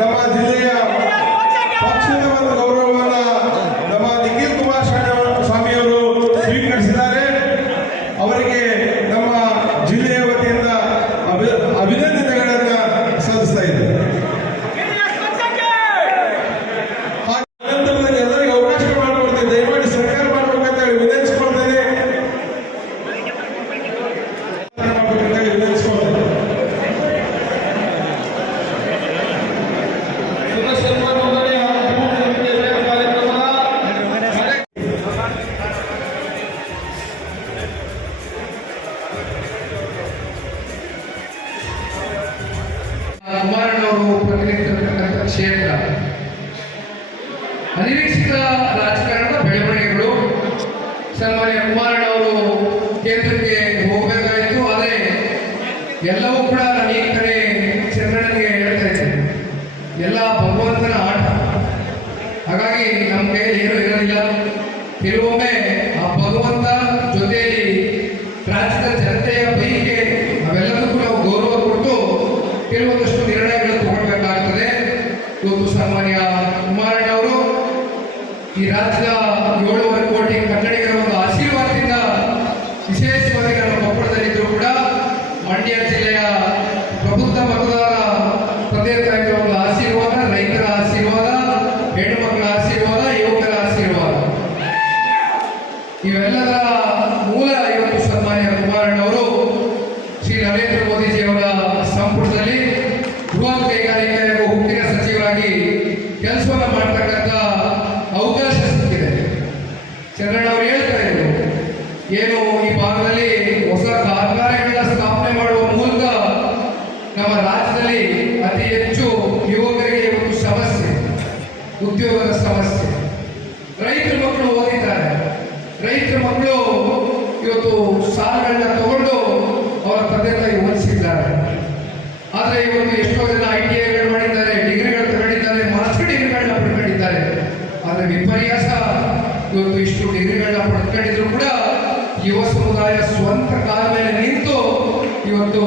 ನಮ್ಮ ಜಿಲ್ಲೆಯ ಪಕ್ಷದ ಒಂದು ಗೌರವವನ್ನು ನಮ್ಮ ನಿಖಿಲ್ ಕುಮಾರಸ್ವಾಮಿಯವರು ಸ್ವೀಕರಿಸಿದ್ದಾರೆ. ಅವರಿಗೆ ನಮ್ಮ ಜಿಲ್ಲೆಯ ವತಿಯಿಂದ ಅಭಿನಂದನೆಗಳನ್ನು ಸಲ್ಲಿಸ್ತಾ ಇದ್ದಾರೆ. ಎಲ್ಲರಿಗೂ ಅವಕಾಶ ಮಾಡಿಕೊಡ್ತೇನೆ, ದಯಮಾಡಿ ಸರ್ಕಾರ ಮಾಡಬೇಕಂತ ಹೇಳಿ ವಿನಂತಿಸಿಕೊಳ್ತೇನೆ. ಕುಮಾರಣ್ಣವರು ಪ್ರತಿನಿಧಿಸಿರ್ತಕ್ಕಂಥ ಕ್ಷೇತ್ರ ಅನಿರೀಕ್ಷಿತ ರಾಜಕಾರಣದ ಬೆಳವಣಿಗೆಗಳು. ಸನ್ಮಾನ್ಯ ಕುಮಾರಣ್ಣವರು ಕೇಂದ್ರಕ್ಕೆ ಹೋಗಬೇಕಾಯಿತು. ಆದರೆ ಎಲ್ಲವೂ ಕೂಡ ನಾನು ಈ ಕಡೆ ಚಂದ್ರನಿಗೆ ಹೇಳ್ತಾ ಇದ್ದೇನೆ, ಎಲ್ಲ ಭಗವಂತನ ಆಟ. ಹಾಗಾಗಿ ನಮ್ಮ ಕೈಯಲ್ಲಿ ಏನೂ ಇರೋದಿಲ್ಲ. ಕೆಲವೊಮ್ಮೆ ಆ ಭಗವಂತ ಜೊತೆಯಲ್ಲಿ ರಾಜ್ಯದ ಜನತೆಯ ಬೈಕೆ ಅವೆಲ್ಲದಕ್ಕೂ ನಾವು ಗೌರವ ಕೊಟ್ಟು ಕೆಲವೊಂದಷ್ಟು ನಿರ್ಣಯಗಳು ತಗೊಳ್ಬೇಕಾಗ್ತದೆ. ಇವತ್ತು ಸನ್ಮಾನ್ಯ ಕುಮಾರಣ್ಣವರು ಈ ರಾಜ್ಯದ 7.5 ಕೋಟಿ ಕನ್ನಡಿಗರ ಒಂದು ಆಶೀರ್ವಾದದಿಂದ ವಿಶೇಷವಾಗಿ ನಮ್ಮ ಕೊಪ್ಪಳದಲ್ಲಿದ್ದರೂ ಕೂಡ ಮಂಡ್ಯ ಜಿಲ್ಲೆಯ ಪ್ರಬುದ್ಧ ಮತದಾರ ತಂದೆ ಒಂದು ಆಶೀರ್ವಾದ, ರೈತರ ಆಶೀರ್ವಾದ, ಹೆಣ್ಣು ಮಕ್ಕಳ ಆಶೀರ್ವಾದ, ಯುವಕರ ಆಶೀರ್ವಾದ, ಇವೆಲ್ಲದರ ಮೂಲ ಇವತ್ತು ಸನ್ಮಾನ್ಯ ಕುಮಾರಣ್ಣವರು ಶ್ರೀ ನರೇಂದ್ರ ಮೋದಿಜಿಯವರ ಸಂಪುಟದಲ್ಲಿ ಬೃಹತ್ ಕೈಗಾರಿಕೆ ಹಾಗೂ ಉಕ್ಕಿನ ಸಚಿವರಾಗಿ ಕೆಲಸವನ್ನು ಮಾಡ್ತಕ್ಕಂಥ ಅವಕಾಶ ಸಿಕ್ಕಿದೆ. ಚಂದ್ರಣ್ಣವರು ಹೇಳ್ತಾ ಇದ್ರು, ಏನು ಈ ಭಾಗದಲ್ಲಿ ಹೊಸ ಕಾರ್ಖಾನೆಗಳನ್ನ ಸ್ಥಾಪನೆ ಮಾಡುವ ಮೂಲಕ ನಮ್ಮ ರಾಜ್ಯದಲ್ಲಿ ಅತಿ ಹೆಚ್ಚು ಯುವಕರಿಗೆ ಒಂದು ಸಮಸ್ಯೆ, ಉದ್ಯೋಗದ ಸಮಸ್ಯೆ. ರೈತರ ಮಕ್ಕಳು ಓದಿದ್ದಾರೆ, ರೈತರ ಮಕ್ಕಳು ಇವತ್ತು ಸಾಲಗಳನ್ನ ತಗೊಂಡು ಅವರ ತಂದೆ ತಾಯಿ ಓದಿಸಿದ್ದಾರೆ. ಆದರೆ ಇವತ್ತು ಎಷ್ಟೋ ಜನ ITIಗಳು ಮಾಡಿದ್ದಾರೆ, ಡಿಗ್ರಿಗಳು ತಗೊಂಡಿದ್ದಾರೆ, ಮಾಸ್ಟರ್ ಡಿಗ್ರಿಗಳನ್ನ ಪಡ್ಕೊಂಡಿದ್ದಾರೆ. ಆದರೆ ವಿಪರ್ಯಾಸ, ಇವತ್ತು ಇಷ್ಟು ಡಿಗ್ರಿಗಳನ್ನ ಪಡ್ಕೊಂಡಿದ್ರು ಕೂಡ ಯುವ ಸಮುದಾಯ ಸ್ವಂತ ಕಾಲ ಮೇಲೆ ನಿಂತು ಇವತ್ತು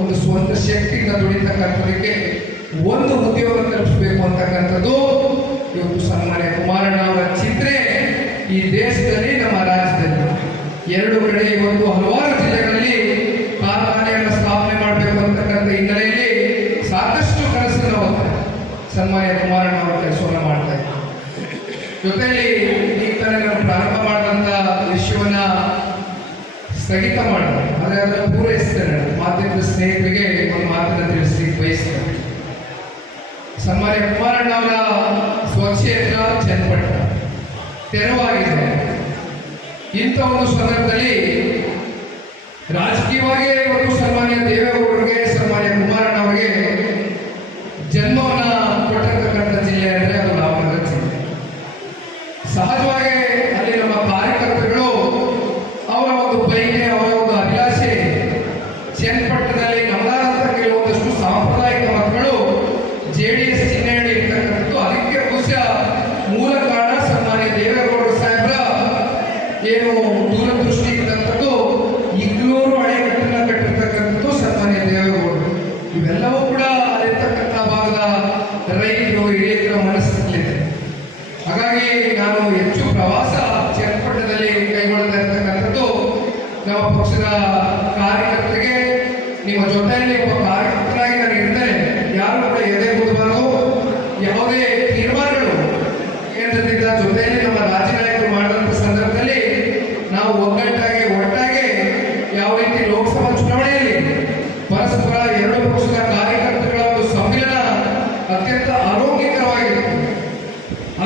ಒಂದು ಸ್ವಂತ ಶಕ್ತಿಯಿಂದ ದುಡಿತಕ್ಕಂಥದಕ್ಕೆ ಒಂದು ಉದ್ಯೋಗ ಕಲ್ಪಿಸಬೇಕು ಅಂತಕ್ಕಂಥದ್ದು ಇವತ್ತು ಸನ್ಮಾನ್ಯ ಕುಮಾರಣ್ಣ ಅವರ ಚಿಂತನೆ ಈ ದೇಶದಲ್ಲಿ, ನಮ್ಮ ರಾಜ್ಯದಲ್ಲಿ. ಎರಡು ಕಡೆ ಇವತ್ತು ಹಲವಾರು ಜಿಲ್ಲೆಗಳಲ್ಲಿ ಕಾರ್ಖಾನೆಯನ್ನು ಸ್ಥಾಪನೆ ಮಾಡಬೇಕು ಅಂತಕ್ಕಂಥ ಹಿನ್ನೆಲೆಯಲ್ಲಿ ಸಾಕಷ್ಟು ಕನಸನ್ನು ಸನ್ಮಾನ್ಯ ಕುಮಾರಣ್ಣ ಅವರು ಕೆಲಸವನ್ನು ಮಾಡ್ತಾ ಇದ್ದಾರೆ. ಜೊತೆಯಲ್ಲಿ ಈ ತರ ನಾವು ಪ್ರಾರಂಭ ಮಾಡಿದಂಥ ವಿಷಯವನ್ನ ಸ್ಥಗಿತ ಮಾಡಿದೆ, ಆದರೆ ಅದನ್ನು ಪೂರೈಸ್ತೇನೆ. ಮಾಧ್ಯಮದ ಸ್ನೇಹಿತರಿಗೆ ಒಂದು ಮಾತನ್ನು ತಿಳಿಸಿ ಬಯಸ್ತೇನೆ. ಸನ್ಮಾನ್ಯ ಕುಮಾರಣ್ಣ ಅವರ ಸ್ವಕ್ಷೇತ್ರ ಚನ್ನಪಟ್ಟಣ ತೆರವಾಗಿದೆ. ಇಂಥ ಒಂದು ಸಂದರ್ಭದಲ್ಲಿ ರಾಜಕೀಯವಾಗಿ ಇವತ್ತು ಸನ್ಮಾನ್ಯ ದೇವೇಗೌಡರಿಗೆ, ಸನ್ಮಾನ್ಯ ಕುಮಾರಣ್ಣ ಅವರಿಗೆ ಜನ್ಮವನ್ನ ಕೊಟ್ಟಿರ್ತಕ್ಕಂಥ ಜಿಲ್ಲೆ ಅಂದರೆ ಅದು ರಾಮನಗರ ಜಿಲ್ಲೆ. ಸಹಜವಾಗಿ ಅಲ್ಲಿ ನಮ್ಮ ಕಾರ್ಯಕರ್ತರುಗಳು ಅವರ ಒಂದು ಬೈಕೆ, ಅವರ ಒಂದು ಅಭಿಲಾಷೆ, ಚನ್ನಪಟ್ಟಣದಲ್ಲಿ ನಮ್ಮದಾದಂಥ ಕೆಲವೊಂದಷ್ಟು ಸಾಂಪ್ರದಾಯಿಕ ಮತಗಳು JDS ಚಿಹ್ನೆಯಲ್ಲಿ ಇರ್ತಕ್ಕಂಥದ್ದು. ಅದಕ್ಕೆ ಬಹುಶಃ ಮೂಲ ಕಾರಣ ಸನ್ಮಾನ್ಯ ದೇವೇಗೌಡ ಸಾಹೇಬ್ರ ಏನು ದೂರದೃಷ್ಟಿ ಇದ್ದಂಥದ್ದು. ಇಗ್ಲೂರು ಅಣೆಕಟ್ಟನ್ನ ಕಟ್ಟಿರ್ತಕ್ಕಂಥದ್ದು ಸನ್ಮಾನ್ಯ ದೇವೇಗೌಡರು. ಇವೆಲ್ಲವೂ ಕೂಡ ಅಲ್ಲಿರ್ತಕ್ಕಂಥ ಭಾಗದ ರೈತರು, ಹಿರಿಯರ ಮನಸ್ಸಿನಲ್ಲಿದೆ. ಹಾಗಾಗಿ ನಾನು ಹೆಚ್ಚು ಪ್ರವಾಸ ಚನ್ನಪಟ್ಟಣದಲ್ಲಿ ಕೈಗೊಳ್ಳತಾ ಇರ್ತಕ್ಕಂಥದ್ದು ನಮ್ಮ ಪಕ್ಷದ ಕಾರ್ಯಕರ್ತರಿಗೆ, ನಿಮ್ಮ ಜೊತೆಯಲ್ಲಿ ಒಬ್ಬ ಕಾರ್ಯಕರ್ತರಾಗಿ ನಾನು ಇರ್ತೇನೆ. ಯಾರು ಕೂಡ ಎದೆ ಕೂಡಬಾರದು. ಯಾವುದೇ ತೀರ್ಮಾನಗಳು ಕೇಂದ್ರದಿಂದ ಜೊತೆಯಲ್ಲಿ ನಮ್ಮ ರಾಜ್ಯ ನಾಯಕರು ಮಾಡಿದಂಥ ಸಂದರ್ಭದಲ್ಲಿ ನಾವು ಒಗ್ಗಟ್ಟಾಗಿ ಒಟ್ಟಾಗಿ ಯಾವ ರೀತಿ ಲೋಕಸಭಾ ಚುನಾವಣೆಯಲ್ಲಿ ಪರಸ್ಪರ ಎರಡು ಪಕ್ಷದ ಕಾರ್ಯಕರ್ತರುಗಳ ಒಂದು ಸಮ್ಮಿಲನ ಅತ್ಯಂತ ಆರೋಗ್ಯಕರವಾಗಿತ್ತು.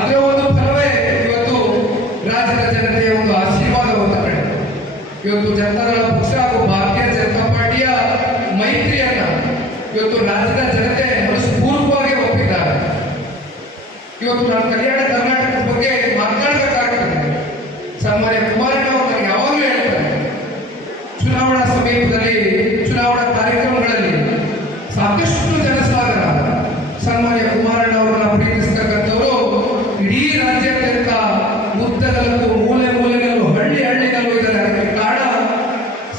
ಅದರ ಒಂದು ಫಲವೇ ಇವತ್ತು ರಾಜ್ಯದ ಜನತೆಯ ಒಂದು ಆಶೀರ್ವಾದವನ್ನು ಪಡೆದ. ಇವತ್ತು ಜನತಾದಳ ಪಕ್ಷ ಹಾಗೂ ಭಾರತೀಯ ಜನತಾ ಪಾರ್ಟಿಯ ಮೈತ್ರಿಯನ್ನ ಇವತ್ತು ರಾಜ್ಯದ ಜನತೆ ಮನಸ್ಪೂರ್ವಕವಾಗಿ ಒಪ್ಪಿದ್ದಾರೆ. ಇವತ್ತು ನಾನು ಕಲ್ಯಾಣ ಕರ್ನಾಟಕದ ಬಗ್ಗೆ ಮಾತನಾಡಬೇಕಾಗ್ತದೆ. ಸನ್ಮಾನ್ಯ ಕುಮಾರಣ್ಣ ಅವರು ನನಗೆ ಯಾವಾಗಲೂ ಹೇಳ್ತಾರೆ, ಚುನಾವಣಾ ಸಮೀಪದಲ್ಲಿ, ಚುನಾವಣಾ ಕಾರ್ಯಕ್ರಮಗಳಲ್ಲಿ ಸಾಕಷ್ಟು ಜನಸಾಗರ ಸನ್ಮಾನ್ಯ ಕುಮಾರಣ್ಣ ಅವರನ್ನ ಪ್ರೀತಿಸ್ತಕ್ಕಂಥವರು ಇಡೀ ರಾಜ್ಯಾದ್ಯಂತ ಮುದ್ದಗಲಕ್ಕೂ ಮೂಲೆ ಮೂಲೆಗಳಲ್ಲೂ ಹಳ್ಳಿ ಹಳ್ಳಿಗಳಲ್ಲೂ ಇದ್ದಾರೆ. ಅದಕ್ಕೆ ಕಾರಣ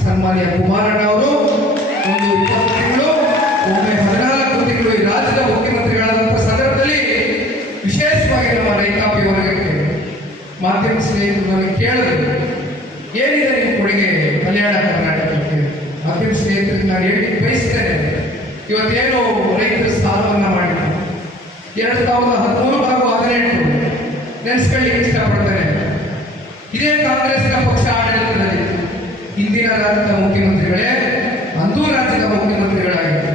ಸನ್ಮಾನ್ಯ ಕುಮಾರಣ್ಣ ಅವರು ಒಂದು 20 ತಿಂಗಳು, ಒಮ್ಮೆ 14 ತಿಂಗಳು ಈ ರಾಜ್ಯದ ಮುಖ್ಯಮಂತ್ರಿಗಳಾದಂಥ ಮಾಧ್ಯಮ ಸ್ನೇಹಿತರಲ್ಲಿ ಕೇಳಿದ್ರು, ಏನಿದೆ ನಿಮ್ಮ ಕೊಡುಗೆ ಕಲ್ಯಾಣ ಕರ್ನಾಟಕಕ್ಕೆ? ಮಾಧ್ಯಮ ಸ್ನೇಹಿತರಿಗೆ ನಾನು ಹೇಳಿ ಬಯಸ್ತೇನೆ, ಇವತ್ತೇನು ರೈತರ ಸಾಲವನ್ನು ಮಾಡಿದ್ರು 2013 ಹಾಗೂ 2018 ನೆನೆಸ್ಕೊಳ್ಳಿಕ್ಕೆ ಇಷ್ಟಪಡ್ತೇನೆ. ಇದೇ ಕಾಂಗ್ರೆಸ್ನ ಪಕ್ಷ ಆಡಳಿತದಲ್ಲಿ ಹಿಂದಿನ ರಾಜ್ಯದ ಮುಖ್ಯಮಂತ್ರಿಗಳೇ ಅಂದೂ ರಾಜ್ಯದ ಮುಖ್ಯಮಂತ್ರಿಗಳಾಗಿದ್ದರು.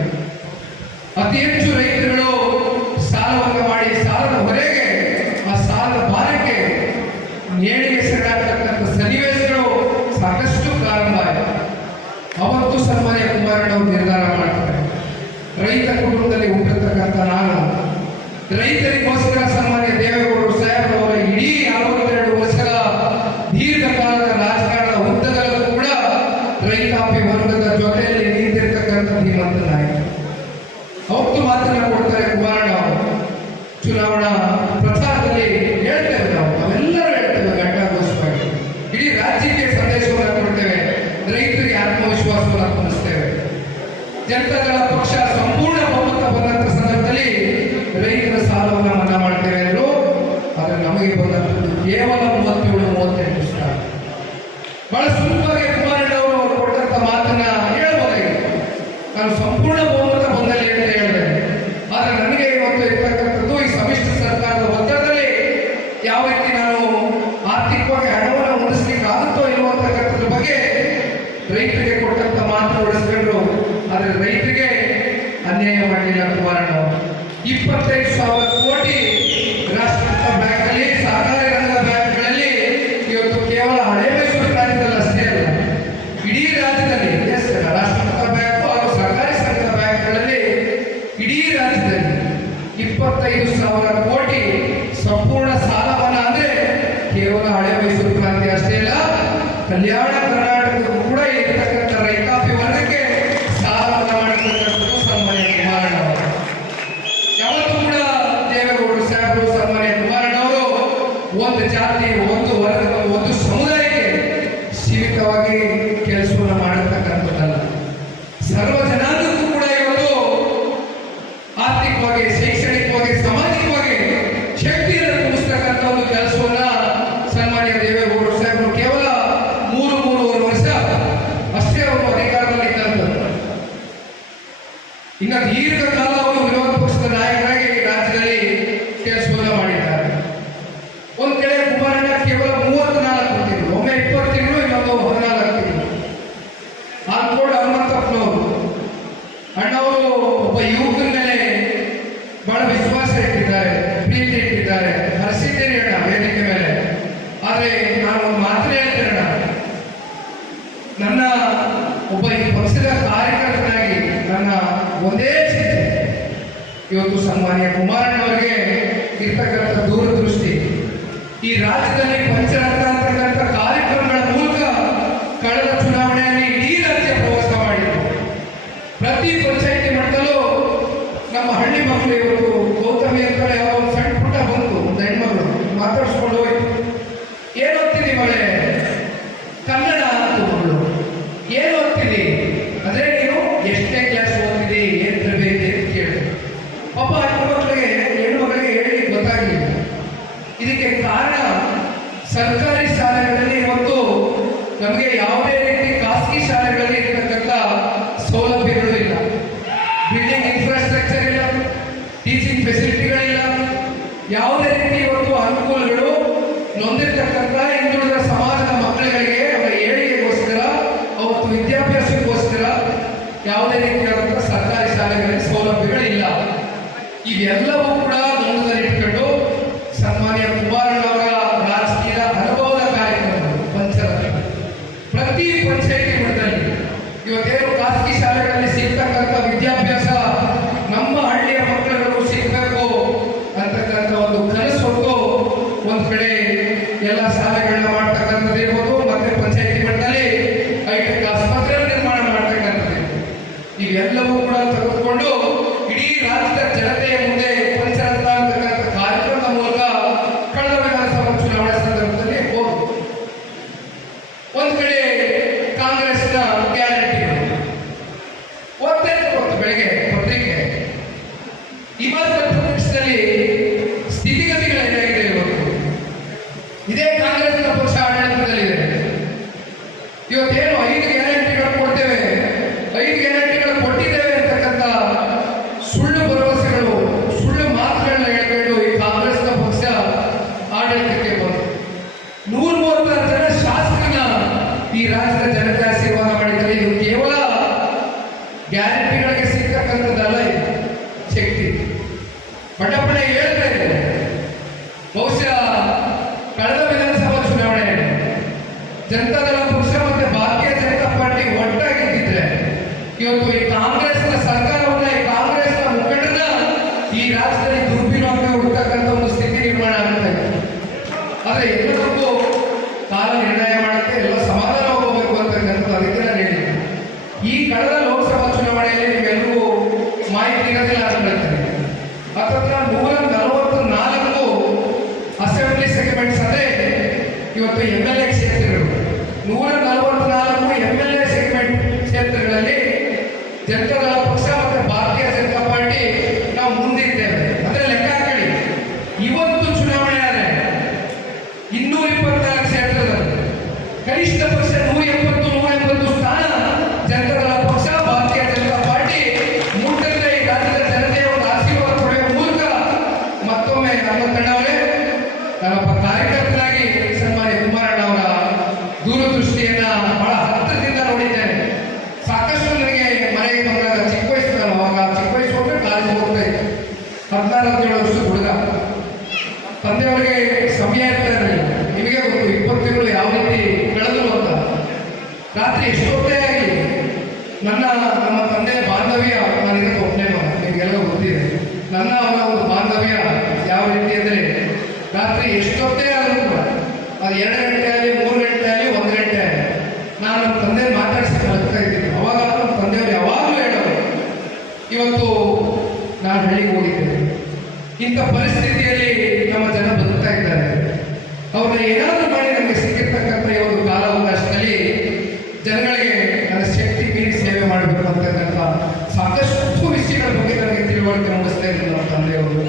ಅತಿ ಹೆಚ್ಚು ರೈತರುಗಳು ಸಾಲವನ್ನು ಮಾಡಿ ಸಾಲದ ಹೊರೆಗೆ, ಆ ಸಾಲದ ಭಾರಕ್ಕೆ ನೇಣಿಗೆ ಸೆಳೆಯಾಗ್ತಕ್ಕಂಥ ಸನ್ನಿವೇಶಗಳು ಸಾಕಷ್ಟು ಪ್ರಾರಂಭ ಆಯಿತು. ಅವತ್ತು ಸನ್ಮಾನ್ಯ ಕುಮಾರಣ್ಣವರು ನಿರ್ಧಾರ ಮಾಡ್ತಾರೆ, ರೈತ ಕುಟುಂಬದಲ್ಲಿ ಹುಟ್ಟಿರ್ತಕ್ಕಂಥ ನಾನು ರೈತರಿಗೋಸ್ಕರ ಸನ್ಮಾನ್ಯ ದೇವೇಗೌಡರು ಸಾಹೇಬರವರ ಇಡೀ 42 ವರ್ಷಗಳ ದೀರ್ಘಕಾಲದ ರಾಜಕಾರಣದ ಉದ್ದಗಲೂ ಕೂಡ ರೈತಾಪಿ ವರ್ಗದ ಜೊತೆಯಲ್ಲಿ ನಿಂತಿರ್ತಕ್ಕಂಥ ಧೀಮಂತ ನಾಯಕ. ಅವತ್ತು ಮಾತನ್ನ ಕೊಡ್ತಾರೆ ಕುಮಾರಣ್ಣ ಅವರು. ಚುನಾವಣಾ ಪ್ರಚಾರದಲ್ಲಿ ಹೇಳ್ತೇವೆ, ನಾವೆಲ್ಲರೂ ಹೇಳ್ತೇವೆ ಘಂಟಾಘೋಷವಾಗಿ, ಇಡೀ ರಾಜ್ಯಕ್ಕೆ ಸಂದೇಶವನ್ನು ಕೊಡ್ತೇವೆ, ರೈತರಿಗೆ ಆತ್ಮವಿಶ್ವಾಸವನ್ನು ತುಂಬಿಸ್ತೇವೆ. ಜನತಾದಳ ಪಕ್ಷ ಸಂಪೂರ್ಣ ಬಹುಮತ ಬಂದಂತ ಸಂದರ್ಭದಲ್ಲಿ ರೈತರ ಸಾಲವನ್ನು ಮನ್ನಾ ಮಾಡ್ತೇವೆ ಅಂದರು. ಆದರೆ ನಮಗೆ ಬಂದಂಥದ್ದು ಕೇವಲ 37-38 ಸಾವಿರ. ಬಹಳ ಸುಲಭವಾಗಿ ಕುಮಾರಣ್ಣವರು ಕೊಟ್ಟಂತ ಮಾತನ್ನ ಹೇಳಬಹುದಾಗಿತ್ತು, ನಾನು ಸಂಪೂರ್ಣ ಬಹುಮತ ಬಂದಲ್ಲಿ ಅಂತ ಹೇಳಿದೆ. ಆದರೆ ನನಗೆ ಇವತ್ತು ಇರ್ತಕ್ಕಂಥದ್ದು ಈ ಸಮ್ಮಿಶ್ರ ಸರ್ಕಾರದ ಒತ್ತಡದಲ್ಲಿ ಯಾವ ರೀತಿ ನಾನು ಆರ್ಥಿಕವಾಗಿ ಹಣವನ್ನು ಹೊಂದಿಸ್ಲಿಕ್ಕೆ ಆಗುತ್ತೋ ಇಲ್ವೋ ಅಂತಕ್ಕಂಥದ್ರ ಬಗ್ಗೆ ರೈತರಿಗೆ ಕೊಟ್ಟಂತ ಮಾತು ಉಳಿಸ್ಕೊಂಡ್ರು. ಆದರೆ ರೈತರಿಗೆ ಅನ್ಯಾಯ ಮಾಡಲಿಲ್ಲ ಕುಮಾರಣ್ಣ. 25,000 ಕೋಟಿ ರಾಷ್ಟ್ರೀಕೃತ ಬ್ಯಾಂಕ್ನಲ್ಲಿ, ಸಹಕಾರಿ ರಂಗದ ಬ್ಯಾಂಕ್ಗಳಲ್ಲಿ ಇವತ್ತು ಕೇವಲ ಹಳೆ ಮೈಸೂರು ರಾಜ್ಯದಲ್ಲಿ ಅಷ್ಟೇ ಅಲ್ಲ, ಇಡೀ ರಾಜ್ಯದಲ್ಲಿ ರಾಷ್ಟ್ರೀಕೃತ ಬ್ಯಾಂಕ್ ಹಾಗೂ ಸಹಕಾರಿ ಸಂಘದ ಬ್ಯಾಂಕ್ಗಳಲ್ಲಿ ಇಡೀ ರಾಜ್ಯದಲ್ಲಿ 25,000 ಕೋಟಿ ಸಂಪೂರ್ಣ ಸಾಲವನ್ನ ಅಂದ್ರೆ ಕೇವಲ ಹಳೆ ಮೈಸೂರು ಪ್ರಾಂತ್ಯ ಅಷ್ಟೇ ಅಲ್ಲ, ಕಲ್ಯಾಣ ಕರ್ನಾಟಕಕ್ಕೂ ಕೂಡ ಇರತಕ್ಕಂಥ ರೈತಾಪಿ ವರ್ಗಕ್ಕೆ ಸಾಲವನ್ನು ಮಾಡತಕ್ಕಂಥದ್ದು ಸನ್ಮಾನ್ಯ ಕುಮಾರಣ್ಣ ಅವರು. ಯಾವತ್ತೂ ಕೂಡ ದೇವೇಗೌಡರು ಸಾಹೇಬರು ಸನ್ಮಾನ್ಯ ಕುಮಾರಣ್ಣ ಅವರು ಒಂದು ಜಾತಿ, ಒಂದು ವರ್ಗ, ಒಂದು ಸಮುದಾಯಕ್ಕೆ ಸೀಮಿತವಾಗಿ ಕೆಲಸವನ್ನು ಮಾಡತಕ್ಕಂಥದ್ದಲ್ಲ, ಸರ್ವ ಜನಾಂಗಕ್ಕೂ ಕೂಡ ಇವತ್ತು ಆರ್ಥಿಕವಾಗಿ, ಶೈಕ್ಷಣಿಕವಾಗಿ, ಸಾಮಾಜಿಕವಾಗಿ ಶಕ್ತಿಯನ್ನು ತುಂಬಿಸ್ತಕ್ಕಂಥ ಒಂದು ಕೆಲಸವನ್ನ ಸನ್ಮಾನ್ಯ ದೇವೇಗೌಡರು ಸಾಹೇಬರು ಕೇವಲ 3-3.5 ವರ್ಷ ಅಷ್ಟೇ ಅವರು ಅಧಿಕಾರದಲ್ಲಿ ಇದ್ದಂಥದ್ದು. ಇನ್ನು ದೀರ್ಘಕಾಲ ಅವರು ವಿರೋಧ ಪಕ್ಷದ ನಾಯಕರಾಗಿ ರಾಜ್ಯದಲ್ಲಿ ಕೆಲಸವನ್ನ ಮಾಡಿದ್ದಾರೆ. ಒಂದ್ ಕಡೆ ಕುಮಾರಣ್ಣ ಕೇವಲ 34 ತಿಂಗಳು, ಒಮ್ಮೆ 20 ತಿಂಗಳು, ಇನ್ನೊಂದು 14 ತಿಂಗಳು. ಆನ್ಕೋಡ್ ಹನುಮಂತಪ್ಪನವರು ಅಣ್ಣವರು ಒಬ್ಬ ಯುವಕನ ಮೇಲೆ ಬಹಳ ವಿಶ್ವಾಸ ಇಟ್ಟಿದ್ದಾರೆ, ಪ್ರೀತಿ ಇಟ್ಟಿದ್ದಾರೆ, ಹರಿಸಿದ್ದೇನೆ ಅಣ್ಣ ವೇದಿಕೆ ಮೇಲೆ. ಆದ್ರೆ ನಾನು ಒಂದು ಮಾತು ಹೇಳ್ತೇನೆ ಅಣ್ಣ, ನನ್ನ ಒಬ್ಬ ಈ ಪಕ್ಷದ ಕಾರ್ಯಕರ್ತನಾಗಿ ನನ್ನ ಒಂದೇ ಚಿಂತೆ, ಇವತ್ತು ಸನ್ಮಾನ್ಯ ಕುಮಾರಣ್ಣವರಿಗೆ ಇರ್ತಕ್ಕಂಥ ದೂರದೃಷ್ಟಿ, ಈ ರಾಜ್ಯದಲ್ಲಿ ಪಂಚರತ್ನ ಅಂತಕ್ಕಂಥ ಕಾರ್ಯಕ್ರಮಗಳ ಮೂಲಕ ಕಳೆದ ಚುನಾವಣೆಯಲ್ಲಿ ಇಡೀ ರಾಜ್ಯ ಪ್ರವಾಸ ಮಾಡಿದ್ರು. ಪ್ರತಿ ಪಂಚಾಯಿತಿ ಮಟ್ಟದಲ್ಲೂ ನಮ್ಮ ಹಳ್ಳಿ ಮಕ್ಕಳು ಇವತ್ತು ಗೌತಮಿ ಅಂತ ಯಾವ ಒಂದು ಸಣ್ಣ ಪುಟ್ಟ ಬಂತು, ಒಂದು ಹೆಣ್ಮಗಳು ಮಾತಾಡ್ಸ್ಕೊಂಡು ಹೋಯ್ತು, ಏನು ಓದ್ತೀನಿ ಮಳೆ, ಕನ್ನಡ ಅಂತ ಮಗಳು, ಏನು ಓದ್ತೀನಿ ಅಂದ್ರೆ ನೀವು ಎಷ್ಟನೇ ಕ್ಲಾಸ್ ಓದ್ತಿದ್ದಿ, ಏನ್ ತರಬೇತಿ ಅಂತ ಕೇಳಿದ್ರು. ಪಾಪ ಹೆಣ್ಮಗಳಿಗೆ ಹೇಳಿ ಗೊತ್ತಾಗಲಿಲ್ಲ. ಇದಕ್ಕೆ ಕಾರಣ ಸರ್ಕಾರಿ ಶಾಲೆಗಳಲ್ಲಿ ಇವತ್ತು ನಮಗೆ ಯಾವುದೇ ರೀತಿ ಖಾಸಗಿ ಶಾಲೆಗಳಲ್ಲಿ ಇರತಕ್ಕಂಥ ಸೌಲಭ್ಯಗಳು ಇಲ್ಲ, ಬಿಲ್ಡಿಂಗ್ ಇನ್ಫ್ರಾಸ್ಟ್ರಕ್ಚರ್ ಇಲ್ಲ, ಟೀಚಿಂಗ್ ಫೆಸಿಲಿಟಿಗಳಿಲ್ಲ, ಯಾವುದೇ ರೀತಿ ಇವತ್ತು ಅನುಕೂಲಗಳು ನೊಂದಿರ್ತಕ್ಕಂಥ ಹಿಂದುಳಿದ ಸಮಾಜದ ಮಕ್ಕಳಿಗೆ ಅವರ ಏಳಿಗೆಗೋಸ್ಕರ, ಅವತ್ತು ವಿದ್ಯಾಭ್ಯಾಸಕ್ಕೋಸ್ಕರ ಯಾವುದೇ ರೀತಿಯಾದಂಥ ಸರ್ಕಾರಿ ಶಾಲೆಗಳಲ್ಲಿ ಸೌಲಭ್ಯಗಳಿಲ್ಲ. ಇವೆಲ್ಲವೂ ಕೂಡ ಗಮನದಲ್ಲಿಟ್ಟುಕೊಂಡು ಸನ್ಮಾನ್ಯ ಕುಮಾರಣ್ಣ ಅವರ ರಾಜಕೀಯ ಅನುಭವದ ಕಾರ್ಯಕ್ರಮಗಳು ಪಂಚರತ್ನ ಪ್ರತಿ ಪಂಚಾಯಿತಿ ಮಟ್ಟದಲ್ಲಿ ಇವತ್ತೇನು ಖಾಸಗಿ ಶಾಲೆಗಳಲ್ಲಿ ಸಿಗ್ತಕ್ಕಂಥ ವಿದ್ಯಾಭ್ಯಾಸ ನಮ್ಮ ಹಳ್ಳಿಯ ಮಕ್ಕಳಿಗೂ ಸಿಗಬೇಕು ಅಂತಕ್ಕಂಥ ಒಂದು ಕನಸು ಹೊತ್ತು ಒಂದು ಕಡೆ ಎಲ್ಲ ಶಾಲೆಗಳನ್ನ ಮಾಡ್ತಕ್ಕಂಥದ್ದು ಇರ್ಬೋದು, ಮತ್ತೆ ಪಂಚಾಯಿತಿ ಮಟ್ಟದಲ್ಲಿ ಹೈಟೆಕ್ ಆಸ್ಪತ್ರೆ ನಿರ್ಮಾಣ ಮಾಡ್ತಕ್ಕಂಥದ್ದು, ಇವೆಲ್ಲವೂ ಕೂಡ ತೆಗೆದುಕೊಂಡು ಇಡೀ ರಾಜ್ಯದ ಜನತೆಯ ಮುಂದೆ ಪಂಚರತ್ನ ಅಂತಕ್ಕಂಥ ಕಾರ್ಯಕ್ರಮದ ಮೂಲಕ ಕಳೆದ ವಿಧಾನಸಭಾ ಚುನಾವಣೆ ಸಂದರ್ಭದಲ್ಲಿ ಹೋದ್ರು. ಒಂದ್ ಕಡೆ ಕಾಂಗ್ರೆಸ್ನ ಗ್ಯಾರಂಟಿಗಳು ಓದ್ತಾ ಇತ್ತು ಬೆಳಗ್ಗೆ ಪತ್ರಿಕೆ, ಹಿಮಾಚಲ ಪ್ರದೇಶದಲ್ಲಿ ಸ್ಥಿತಿಗತಿಗಳೇನಾಗಿದೆ ಇವತ್ತು, ಇದೇ ಪಟಪಟೆ ಹೇಳ್ತಾ ಇದೆ. ಬಹುಶಃ ಕಳೆದ ವಿಧಾನಸಭಾ ಚುನಾವಣೆಯಲ್ಲಿ ಜನತಾದಳ ಪಕ್ಷ ಮತ್ತೆ ಭಾರತೀಯ ಜನತಾ ಪಾರ್ಟಿ ಒಟ್ಟಾಗಿದ್ದಿದ್ರೆ ಇವತ್ತು ಈ ಕಾಂಗ್ರೆಸ್ನ ಸರ್ಕಾರವನ್ನ, ಈ ಕಾಂಗ್ರೆಸ್ನ ಮುಖಂಡನ ಈ ರಾಜ್ಯದಲ್ಲಿ ದುರ್ಬಿನಿಯೋಗ ಹುಡುಕಕ್ಕಂತ ಒಂದು ಸ್ಥಿತಿ ನಿರ್ಮಾಣ ಆಗ್ತಾ ಇದೆ. ಆದ್ರೆ ಎಲ್ಲದಕ್ಕೂ ಕಾಲ ನಿರ್ಣಯ ಮಾಡುತ್ತೆ, ಎಲ್ಲ ಸಮಾಧಾನ ಹೋಗಬೇಕು ಅಂತಕ್ಕಂಥದ್ದು. ಅದಕ್ಕೆ ನಾನು ಹೇಳಿದ್ದೆ, ಈ ಕಳೆದ ಲೋಕಸಭಾ ಚುನಾವಣೆಯಲ್ಲಿ ನಿಮ್ಗೆಲ್ಲರೂ ಮಾಹಿತಿ ಇರೋದಿಲ್ಲ ಅಂತ ಹೇಳ್ತಾರೆ. ಹತ್ತತ್ರ 144 ಅಸೆಂಬ್ಲಿ ಸೆಗ್ಮೆಂಟ್ಸ್ ಅಂದ್ರೆ ಇವತ್ತು MLA ಕ್ಷೇತ್ರಗಳು, 144 MLA ಸೆಗ್ಮೆಂಟ್ ಕ್ಷೇತ್ರಗಳಲ್ಲಿ ಜನತಾದಳ ಪಕ್ಷ ಮತ್ತೆ ಭಾರತೀಯ ಜನತಾ ಪಾರ್ಟಿ ನಾವು ಮುಂದಿದ್ದೇವೆ. ಅಂದ್ರೆ ಲೆಕ್ಕ ಹಾಕಿ, ಇವತ್ತು ಚುನಾವಣೆ ಆದ್ರೆ 224 ಕ್ಷೇತ್ರದಲ್ಲಿ ಕನಿಷ್ಠ ಪಕ್ಷ 170-180 ಸ್ಥಾನ ಜನತಾದಳ ಪಕ್ಷ ಭಾರತೀಯ ಜನತಾ ಪಾರ್ಟಿ ಮುಟ್ಟದ್ರೆ ಈ ರಾಜ್ಯದ ಜನತೆಯ ಒಂದು ಆಶೀರ್ವಾದ ಪಡೆಯುವ ಮೂಲಕ ಮತ್ತೊಮ್ಮೆ ನಮ್ಮ ತಂಡವರೇ, ನಾನೊಬ್ಬ ಕಾರ್ಯಕರ್ತನಾಗಿ ಸನ್ಮಾನ್ಯ ಕುಮಾರಣ್ಣ ಅವರ ದೂರದೃಷ್ಟಿಯನ್ನ ಬಹಳ ಹತ್ತಿರದಿಂದ ನೋಡಿದ್ದೇನೆ. ಸಾಕಷ್ಟು ನನಗೆ ಮನೆಗೆ ಬಂದಾಗ ಚಿಕ್ಕ ವಯಸ್ಸಲ್ಲ, ಅವಾಗ ಚಿಕ್ಕ ವಯಸ್ಸು ಹೋದ್ರೆ ಕಾಲೇಜ್ ಹೋಗ್ತಾ ಇದ್ದೆ, 16-17 ವರ್ಷದ ಹುಡುಗ. ತಂದೆಯವರಿಗೆ ಸಮಯ ಇರ್ತಾ ಇರಲಿಲ್ಲ. ನಿಮಗೆ ಗೊತ್ತು 20 ತಿಂಗಳು ಯಾವ ರೀತಿ ಕಳೆದ್ರು ಅಂತ. ರಾತ್ರಿ ಎಷ್ಟೊತ್ತೇ ಆಗಿ ನಮ್ಮ ತಂದೆಯ ಬಾಂಧವ್ಯ, ನಾನು ಇದಕ್ಕೆ ಒಪ್ಪನೆ ಮಗ, ನಿಮಗೆಲ್ಲ ಗೊತ್ತಿದೆ. ನನ್ನ ಅವರ ಒಂದು ಬಾಂಧವ್ಯ ಯಾವ ರೀತಿ ಅಂದರೆ ರಾತ್ರಿ ಎಷ್ಟೊತ್ತೇ ಆದರೂ ಕೂಡ ಅದು 2 ಗಂಟೆ ಆಗಲಿ, 3 ಗಂಟೆ ಆಗಲಿ, 1 ಗಂಟೆ ಆಗಲಿ ನಾನು ನಮ್ಮ ತಂದೆ ಮಾತಾಡಿಸಿ ಕಳ್ತಾ ಇದ್ದೀನಿ. ಅವಾಗ ನಮ್ಮ ತಂದೆಯವರು ಯಾವಾಗಲೂ ಹೇಳೋರು, ಇವತ್ತು ನಾನು ಹಳ್ಳಿಗೆ ಹೋಗಿದ್ದೇನೆ, ಇಂಥ ಪರಿಸ್ಥಿತಿಯಲ್ಲಿ ನಮ್ಮ ಜನ ಬದುಕ್ತಾ ಇದ್ದಾರೆ, ಅವ್ರನ್ನ ಏನಾದರೂ ಮಾಡಿ ನಮಗೆ ಸಿಕ್ಕಿರ್ತಕ್ಕಂಥ ಈ ಒಂದು ಕಾಲಾವಕಾಶದಲ್ಲಿ ಜನಗಳಿಗೆ ನನ್ನ ಶಕ್ತಿ ಮೀರಿ ಸೇವೆ ಮಾಡಬೇಕು ಅಂತಕ್ಕಂಥ ಸಾಕಷ್ಟು ವಿಷಯಗಳ ಬಗ್ಗೆ ನನಗೆ ತಿಳುವಳಿಕೆ ಮೂಡಿಸ್ತಾ ಇದ್ರು ನಮ್ಮ ತಂದೆಯವರು.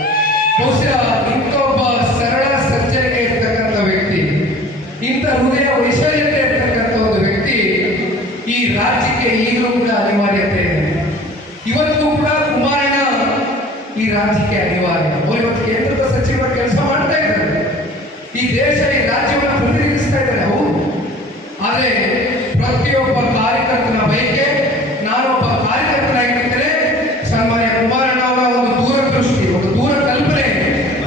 ಬಹುಶಃ ಇಂಥ ಒಬ್ಬ ಸರಳ ಸಜ್ಜನಿಕೆ ಇರ್ತಕ್ಕಂಥ ವ್ಯಕ್ತಿ, ಇಂಥ ಹೃದಯ ವೈಶಾಲ್ಯತೆ ಇರ್ತಕ್ಕಂಥ ಒಂದು ವ್ಯಕ್ತಿ ಈ ರಾಜ್ಯಕ್ಕೆ ಈಗಲೂ ಕೂಡ ಅನಿವಾರ್ಯತೆ ಇದೆ. ಇವತ್ತು ಕೂಡ ಕುಮಾರಣ್ಣ ಈ ರಾಜ್ಯಕ್ಕೆ ಅನಿವಾರ್ಯ. ಅವರು ಇವತ್ತು ಕೇಂದ್ರದ ಸಚಿವರ ಕೆಲಸ ಮಾಡ್ತಾ ಇದ್ದಾರೆ, ಈ ದೇಶ ಈ ರಾಜ್ಯವನ್ನು ಪ್ರತಿನಿಧಿಸ್ತಾ ಇದ್ದಾರೆ. ಹೌದು, ಆದರೆ ಪ್ರತಿಯೊಬ್ಬ ಕಾರ್ಯಕರ್ತನ ಬಯಕೆ, ನಾನೊಬ್ಬ ಕಾರ್ಯಕರ್ತನಾಗಿರ್ತೇನೆ, ಸನ್ಮಾನ್ಯ ಕುಮಾರಣ್ಣ ಅವರ ಒಂದು ದೂರದೃಷ್ಟಿ, ಒಂದು ದೂರ ಕಲ್ಪನೆ,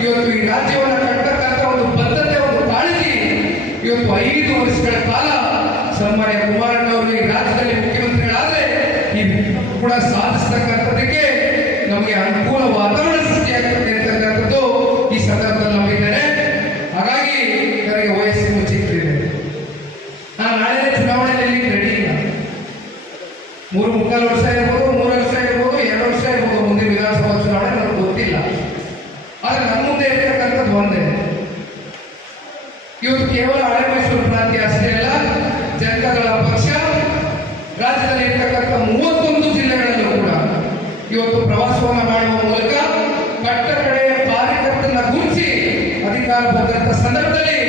ಇವತ್ತು ಈ ರಾಜ್ಯವನ್ನು ಕಟ್ಟತಕ್ಕಂಥ ಒಂದು ಬದ್ಧತೆ, ಒಂದು ಕಾಳಜಿ, ಇವತ್ತು 5 ವರ್ಷಗಳ ಕಾಲ ಸನ್ಮಾನ್ಯ ಕುಮಾರಣ್ಣ ಅವರು ಈ ರಾಜ್ಯದಲ್ಲಿ ಮುಖ್ಯಮಂತ್ರಿಗಳಾದ್ರೆ ಈ ಕೂಡ ಸಾಧಿಸತಕ್ಕಂಥದಕ್ಕೆ ನಮಗೆ ಅನುಕೂಲ ವಾತಾವರಣ ಸೃಷ್ಟಿಯಾಗ್ತದೆ ಅಂತಕ್ಕಂಥದ್ದು ಈ ಸಂದರ್ಭದಲ್ಲಿ ನಂಬಿದ್ದೇನೆ. ಹಾಗಾಗಿ ನನಗೆ ವಯಸ್ಸಿನ ಚಿಂತಿದೆ. ನಾನು ನಾಳೆ ಚುನಾವಣೆಯಲ್ಲಿ ರೆಡಿ ಇಲ್ಲ. 3.25 ವರ್ಷ ಇರ್ಬೋದು, 3 ವರ್ಷ ಇರ್ಬೋದು, 2 ವರ್ಷ ಇರ್ಬೋದು, ಮುಂದಿನ ವಿಧಾನಸಭಾ ಚುನಾವಣೆ ನನಗೆ ಗೊತ್ತಿಲ್ಲ. ಆದರೆ ನನ್ನ ಮುಂದೆ ಇರ್ತಕ್ಕಂಥದ್ದು ಒಂದೇ, ಇವತ್ತು ಕೇವಲ ಹಳೆ ಮೈಸೂರು ಪ್ರಾಂತ್ಯ ಅಷ್ಟೇ ಅಲ್ಲ, ಜನತಾದಳ ಪಕ್ಷ ರಾಜ್ಯದಲ್ಲಿ ಇರ್ತಕ್ಕಂಥ 31 ಜಿಲ್ಲೆಗಳಲ್ಲೂ ಕೂಡ ಇವತ್ತು ಪ್ರವಾಸವನ್ನು ಮಾಡುವ ಮೂಲಕ ಕಟ್ಟ ಕಡೆಯ ಕಾರ್ಯಕರ್ತರನ್ನ ಗುರುತಿಸಿ ಅಧಿಕಾರ ಬಂದಂತ ಸಂದರ್ಭದಲ್ಲಿ